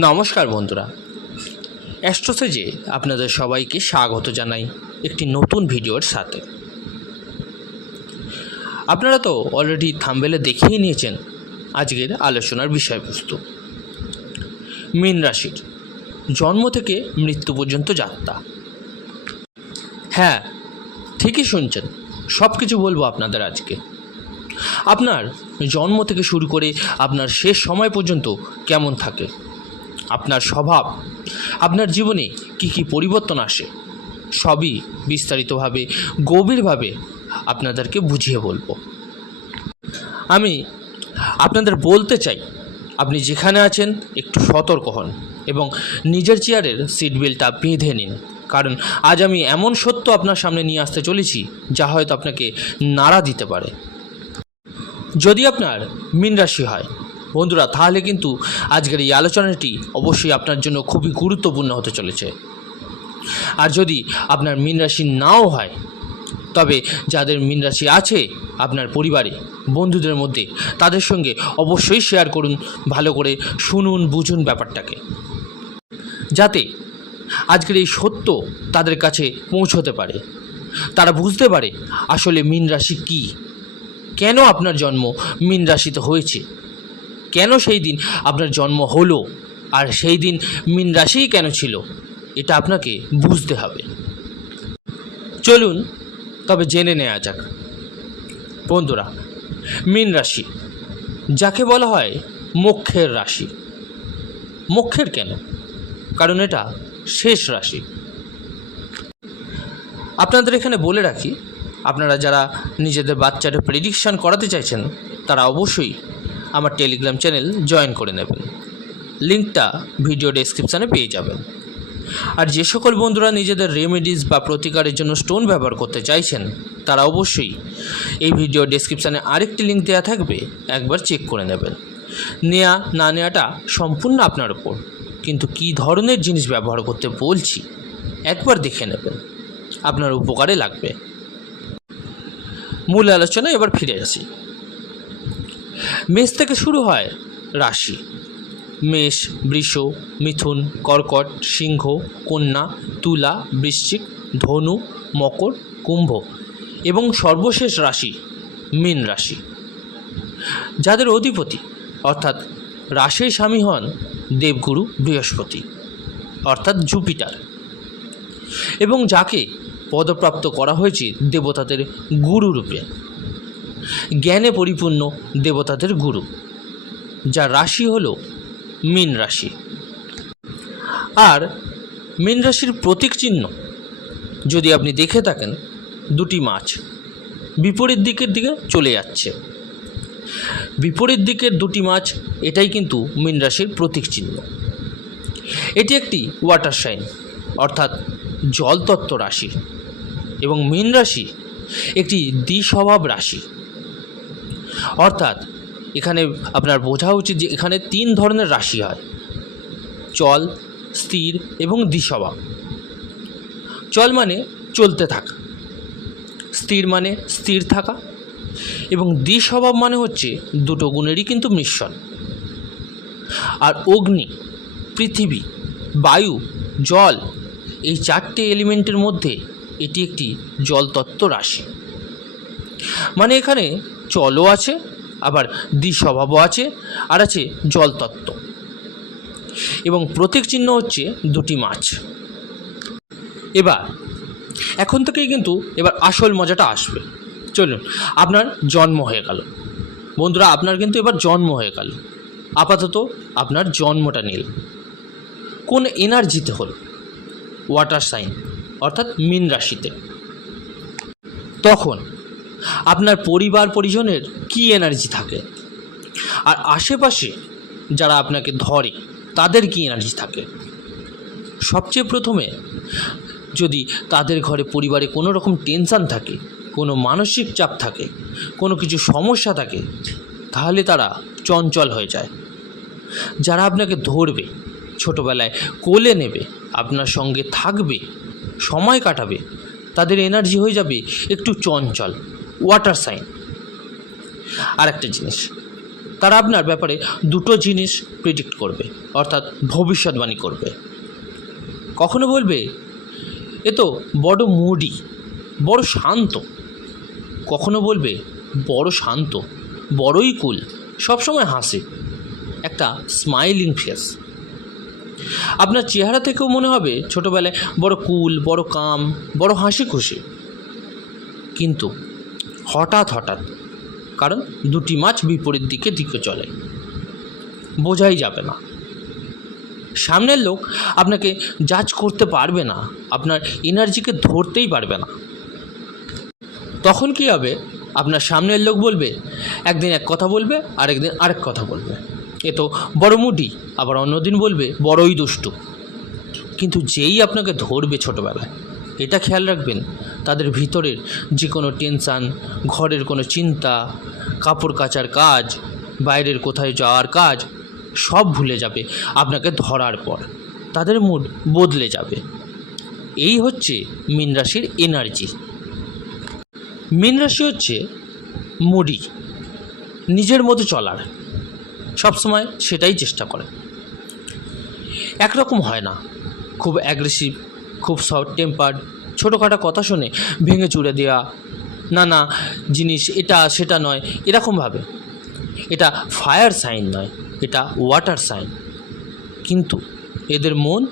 নমস্কার বন্ধুরা, অ্যাস্ট্রোসেজে আপনাদের সবাইকে স্বাগত জানাই একটি নতুন ভিডিওর সাথে। আপনারা তো অলরেডি থাম্বনেলে দেখেই নিয়েছেন আজকের আলোচনার বিষয়বস্তু। মীন রাশির জন্ম থেকে মৃত্যু পর্যন্ত যাত্রা। হ্যাঁ, ঠিকই শুনছেন, সব কিছু বলবো আপনাদের আজকে। আপনার জন্ম থেকে শুরু করে আপনার শেষ সময় পর্যন্ত কেমন থাকে, আপনার স্বভাব, আপনার জীবনে কি কি পরিবর্তন আসে, সবই বিস্তারিতভাবে গভীরভাবে আপনাদেরকে বুঝিয়ে বলবো। আমি আপনাদের বলতে চাই, আপনি যেখানে আছেন একটু সতর্ক হন এবং নিজের চেয়ারের সিট বেল্টটা বেঁধে নিন, কারণ আজ আমি এমন সত্য আপনার সামনে নিয়ে আসতে চলেছি যা হয়তো আপনাকে নাড়া দিতে পারে। যদি আপনার মীন রাশি হয় বন্ধুরা, তাহলে কিন্তু আজকের এই আলোচনাটি অবশ্যই আপনার জন্য খুবই গুরুত্বপূর্ণ হতে চলেছে। আর যদি আপনার মীন রাশি নাও হয়, তবে যাদের মীন রাশি আছে আপনার পরিবারে, বন্ধুদের মধ্যে, তাদের সঙ্গে অবশ্যই শেয়ার করুন, ভালো করে শুনুন, বুঝুন ব্যাপারটাকে, যাতে আজকের এই সত্য তাদের কাছে পৌঁছতে পারে, তারা বুঝতে পারে আসলে মীন রাশি কী, কেন আপনার জন্ম মীন রাশিতে হয়েছে, কেন সেই দিন আপনার জন্ম হলো, আর সেই দিন মীন রাশিই কেন ছিল, এটা আপনাকে বুঝতে হবে। চলুন তবে জেনে নেওয়া যাক। বন্ধুরা, মীন রাশি যাকে বলা হয় মোক্ষের রাশি। মোক্ষের কেন? কারণ এটা শেষ রাশি। আপনাদের এখানে বলে রাখি, আপনারা যারা নিজেদের বাচ্চাদের প্রেডিকশান করাতে চাইছেন তারা অবশ্যই আমার টেলিগ্রাম চ্যানেল জয়েন করে নেবেন, লিঙ্কটা ভিডিও ডেসক্রিপশানে পেয়ে যাবেন। আর যে সকল বন্ধুরা নিজেদের রেমেডিস বা প্রতিকারের জন্য স্টোন ব্যবহার করতে চাইছেন তারা অবশ্যই এই ভিডিও ডেসক্রিপশানে আরেকটি লিঙ্ক দেওয়া থাকবে, একবার চেক করে নেবেন। নেওয়া না নেওয়াটা সম্পূর্ণ আপনার উপর, কিন্তু কী ধরনের জিনিস ব্যবহার করতে বলছি একবার দেখে নেবেন, আপনার উপকারে লাগবে। মূল আলোচনায় এবার ফিরে আসি। মেষ থেকে শুরু হয় রাশি। মেষ, বৃষ, মিথুন, কর্কট, সিংহ, কন্যা, তুলা, বৃশ্চিক, ধনু, মকর, কুম্ভ এবং সর্বশেষ রাশি মীন রাশি, যাদের অধিপতি অর্থাৎ রাশির স্বামী হন দেবগুরু বৃহস্পতি অর্থাৎ জুপিটার, এবং যাকে পদপ্রাপ্ত করা হয়েছে দেবতাদের গুরু রূপে, জ্ঞানে পরিপূর্ণ দেবতাদের গুরু, যার রাশি হল মীন রাশি। আর মীন রাশির প্রতীক চিহ্ন যদি আপনি দেখে থাকেন, দুটি মাছ বিপরীত দিকে চলে যাচ্ছে, বিপরীত দিকের দুটি মাছ, এটাই কিন্তু মীন রাশির প্রতীক চিহ্ন। এটি একটি ওয়াটার সাইন অর্থাৎ জলতত্ত্ব রাশি, এবং মীন রাশি একটি দ্বিস্বভাব রাশি, অর্থাৎ এখানে আপনার বোঝা উচিত যে এখানে তিন ধরনের রাশি হয়: চল, স্থির এবং দ্বিস্বভাব। চল মানে চলতে থাকা, স্থির মানে স্থির থাকা, এবং দ্বিস্বভাব মানে হচ্ছে দুটো গুণেরই কিন্তু মিশ্রণ। আর অগ্নি, পৃথিবী, বায়ু, জল, এই চারটে এলিমেন্টের মধ্যে এটি একটি জলতত্ত্ব রাশি। মানে এখানে চলও আছে, আবার দ্বিস্বভাবও আছে, আর আছে জলতত্ত্ব, এবং প্রতীক চিহ্ন হচ্ছে দুটি মাছ। এখন থেকেই কিন্তু এবার আসল মজাটা আসবে। চলুন, আপনার জন্ম হয়ে গেল বন্ধুরা, আপনার কিন্তু এবার জন্ম হয়ে গেল। আপাতত আপনার জন্মটা নিল কোন এনার্জিতে হল? ওয়াটার সাইন অর্থাৎ মীন রাশিতে। তখন আপনার পরিবার পরিজনের কী এনার্জি থাকে, আর আশেপাশে যারা আপনাকে ধরে তাদের কী এনার্জি থাকে? সবচেয়ে প্রথমে যদি তাদের ঘরে পরিবারে কোনো রকম টেনশান থাকে, কোনো মানসিক চাপ থাকে, কোনো কিছু সমস্যা থাকে, তাহলে তারা চঞ্চল হয়ে যায়। যারা আপনাকে ধরবে, ছোটোবেলায় কোলে নেবে, আপনার সঙ্গে থাকবে, সময় কাটাবে, তাদের এনার্জি হয়ে যাবে একটু চঞ্চল, ওয়াটার সাইন। আর একটা জিনিস, তারা আপনার ব্যাপারে দুটো জিনিস প্রেডিক্ট করবে। অর্থাৎ ভবিষ্যৎবাণী করবে। কখনো বলবে এ তো বড় মুডি, বড় শান্ত। কখনো বলবে বড় শান্ত, বড়ই কুল, সবসময় হাসে, একটা স্মাইলিং ফেস। আপনার চেহারা থেকেও মনে হবে ছোটোবেলায় বড় কুল, বড় কাম, বড় হাসি খুশি। কিন্তু হঠাৎ কারণ দুটি মাছ বিপরীত দিকে চলে, বোঝাই যাবে না। সামনের লোক আপনাকে জাজ করতে পারবে না, আপনার এনার্জিকে ধরতেই পারবে না। তখন কি হবে, আপনার সামনের লোক বলবে একদিন এক কথা বলবে, আরেকদিন আরেক কথা বলবে, এ তো বড় মুডি, আবার অন্যদিন বলবে বড়ই দুষ্টু। কিন্তু যেই আপনাকে ধরবে ছোটোবেলায়, এটা খেয়াল রাখবেন, তাদের ভিতরের যে কোনো টেনশান, ঘরের কোনো চিন্তা, কাপড় কাচার কাজ, বাইরের কোথায় যাওয়ার কাজ সব ভুলে যাবে আপনাকে ধরার পর। তাদের মুড বদলে যাবে। এই হচ্ছে মীন রাশির এনার্জি। মীন রাশি হচ্ছে মুডি, নিজের মতো চলার, সবসময় সেটাই চেষ্টা করে। একরকম হয় না, খুব অ্যাগ্রেসিভ, খুব শর্ট টেম্পার্ড, ছোটোখাটো কথা শুনে ভেঙে চুরে দেওয়া, না জিনিস এটা সেটা নয়, এরকমভাবে। এটা ফায়ার সাইন নয়, এটা ওয়াটার সাইন। কিন্তু এদের মন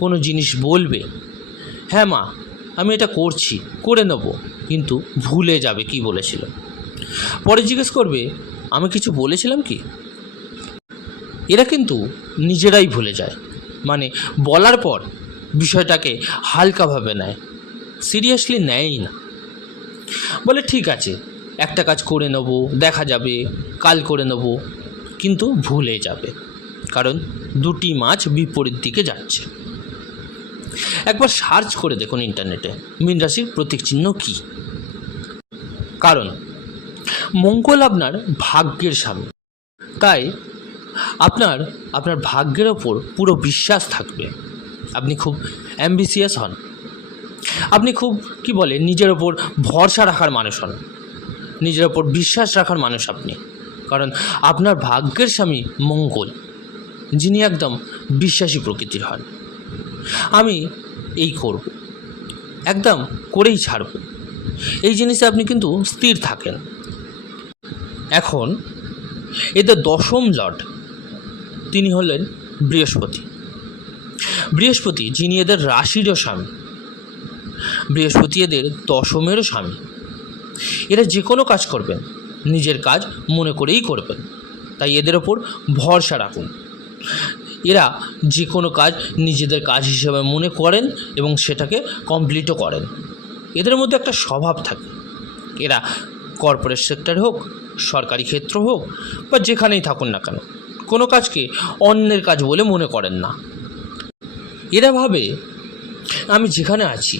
কোনো জিনিস বলবে, হ্যাঁ মা আমি এটা করছি, করে নেব, কিন্তু ভুলে যাবে কি বলেছিল। পরে জিজ্ঞেস করবে আমি কিছু বলেছিলাম কি। এরা কিন্তু নিজেরাই ভুলে যায়, মানে বলার পর বিষয়টাকে হালকাভাবে নেয়, সিরিয়াসলি নেয়ই না। বলে ঠিক আছে একটা কাজ করে নেব, দেখা যাবে, কাল করে নেব, কিন্তু ভুলে যাবে, কারণ দুটি মাছ বিপরীত দিকে যাচ্ছে। একবার সার্চ করে দেখুন ইন্টারনেটে মীন রাশির প্রতীক চিহ্ন কী। কারণ মঙ্গল আপনার ভাগ্যের স্বামী, তাই আপনার ভাগ্যের ওপর পুরো বিশ্বাস থাকবে। আপনি খুব অ্যাম্বিশিয়াস হন, আপনি খুব নিজের ওপর ভরসা রাখার মানুষ হন, নিজের ওপর বিশ্বাস রাখার মানুষ আপনি। কারণ আপনার ভাগ্যের স্বামী মঙ্গল, যিনি একদম বিশ্বাসী প্রকৃতির হন। আমি এই করব, একদম করেই ছাড়ব, এই জিনিসে আপনি কিন্তু স্থির থাকেন। এখন এদের দশম লর্ড তিনি হলেন বৃহস্পতি, যিনি এদের রাশিরও স্বামী। বৃহস্পতি এদের দশমেরও স্বামী। এরা যে কোনো কাজ করবেন নিজের কাজ মনে করেই করবেন, তাই এদের ওপর ভরসা রাখুন। এরা যে কোনো কাজ নিজেদের কাজ হিসেবে মনে করেন এবং সেটাকে কমপ্লিটও করেন। এদের মধ্যে একটা স্বভাব থাকে, এরা কর্পোরেট সেক্টর হোক, সরকারি ক্ষেত্র হোক, বা যেখানেই থাকুন না কেন, কোনো কাজকে অন্যের কাজ বলে মনে করেন না। এরা ভাবে আমি যেখানে আছি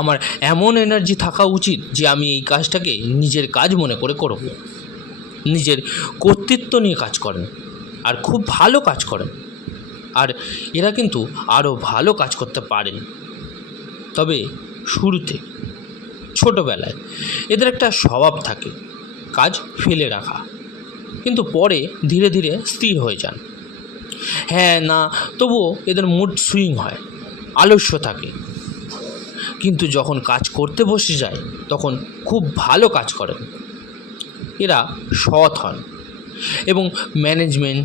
আমার এমন এনার্জি থাকা উচিত যে আমি এই কাজটাকে নিজের কাজ মনে করে করব। নিজের কর্তৃত্ব নিয়ে কাজ করেন আর খুব ভালো কাজ করেন। আর এরা কিন্তু আরও ভালো কাজ করতে পারেন। তবে শুরুতে ছোটোবেলায় এদের একটা স্বভাব থাকে কাজ ফেলে রাখা, কিন্তু পরে ধীরে ধীরে স্থির হয়ে যান। হ্যাঁ না, তবুও এদের মুড সুইং হয়, আলস্য থাকে, কিন্তু যখন কাজ করতে বসে যায় তখন খুব ভালো কাজ করেন। এরা সৎ হন এবং ম্যানেজমেন্ট,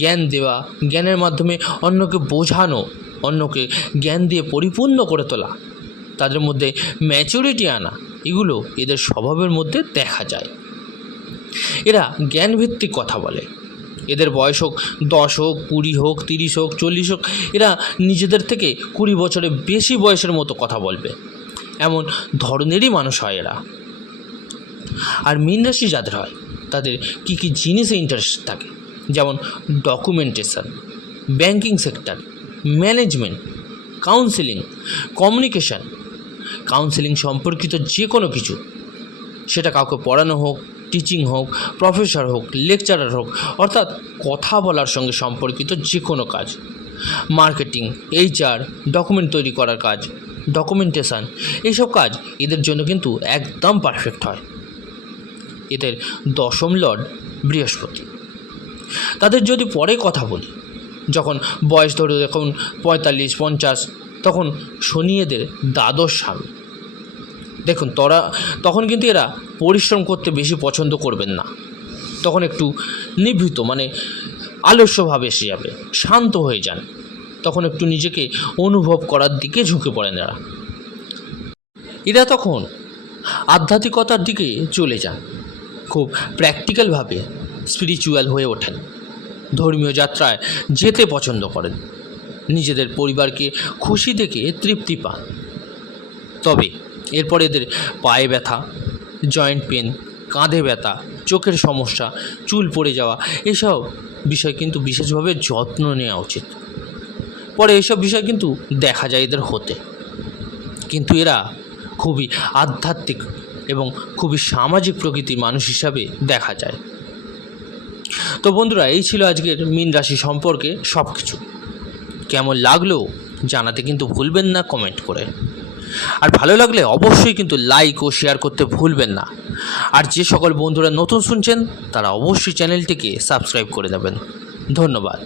জ্ঞান দেওয়া, জ্ঞানের মাধ্যমে অন্যকে বোঝানো, অন্যকে জ্ঞান দিয়ে পরিপূর্ণ করে তোলা, তাদের মধ্যে ম্যাচুরিটি আনা, এগুলো এদের স্বভাবের মধ্যে দেখা যায়। এরা জ্ঞানভিত্তিক কথা বলে। এদের বয়স হোক 10 হোক, 20 হোক, 30 হোক, 40 হোক, এরা নিজেদের থেকে 20 বছরের বেশি বয়সের মতো কথা বলবে, এমন ধরনেরই মানুষ হয় এরা। আর মীন রাশি যাদের হয় তাদের কী কী জিনিসে ইন্টারেস্ট থাকে, যেমন documentation, banking sector, management, counselling, communication, counselling সম্পর্কিত যে কোনো কিছু, সেটা কাউকে পড়ানো হোক, টিচিং হোক, প্রফেসর হোক, লেকচারার হোক, অর্থাৎ কথা বলার সঙ্গে সম্পর্কিত যে কোনো কাজ, মার্কেটিং, HR, ডকুমেন্ট তৈরি করার কাজ, ডকুমেন্টেশন, এইসব কাজ এদের জন্য কিন্তু একদম পারফেক্ট হয়। এদের দশম লর্ড বৃহস্পতি। তাদের যদি পরে কথা বলি, যখন বয়স ধরে দেখুন 45-50, তখন শনি এদের দ্বাদশ স্বামী। দেখুন তখন কিন্তু এরা পরিশ্রম করতে বেশি পছন্দ করবেন না, তখন একটু নিভৃত মানে আলস্যভাবে এসে যাবে, শান্ত হয়ে যান, তখন একটু নিজেকে অনুভব করার দিকে ঝুঁকে পড়েন এরা তখন আধ্যাত্মিকতার দিকে চলে যান, খুব প্র্যাকটিক্যালভাবে স্পিরিচুয়াল হয়ে ওঠেন, ধর্মীয় যাত্রায় যেতে পছন্দ করেন, নিজেদের পরিবারকে খুশি দেখে তৃপ্তি পান। তবে এরপর এদের পায়ে ব্যথা, জয়েন্ট পেন, কাঁধে ব্যথা, চোখের সমস্যা, চুল পড়ে যাওয়া, এসব বিষয় কিন্তু বিশেষভাবে যত্ন নেওয়া উচিত। পরে এসব বিষয় কিন্তু দেখা যায় এদের হতে, কিন্তু এরা খুবই আধ্যাত্মিক এবং খুবই সামাজিক প্রকৃতির মানুষ হিসাবে দেখা যায়। তো বন্ধুরা, এই ছিল আজকের মীন রাশি সম্পর্কে সব কিছু। কেমন লাগলো জানাতে কিন্তু ভুলবেন না কমেন্ট করে, আর ভালো লাগলে অবশ্যই কিন্তু লাইক ও শেয়ার করতে ভুলবেন না। আর যে সকল বন্ধুরা নতুন শুনছেন তারা অবশ্যই চ্যানেলটিকে সাবস্ক্রাইব করে দেবেন। ধন্যবাদ।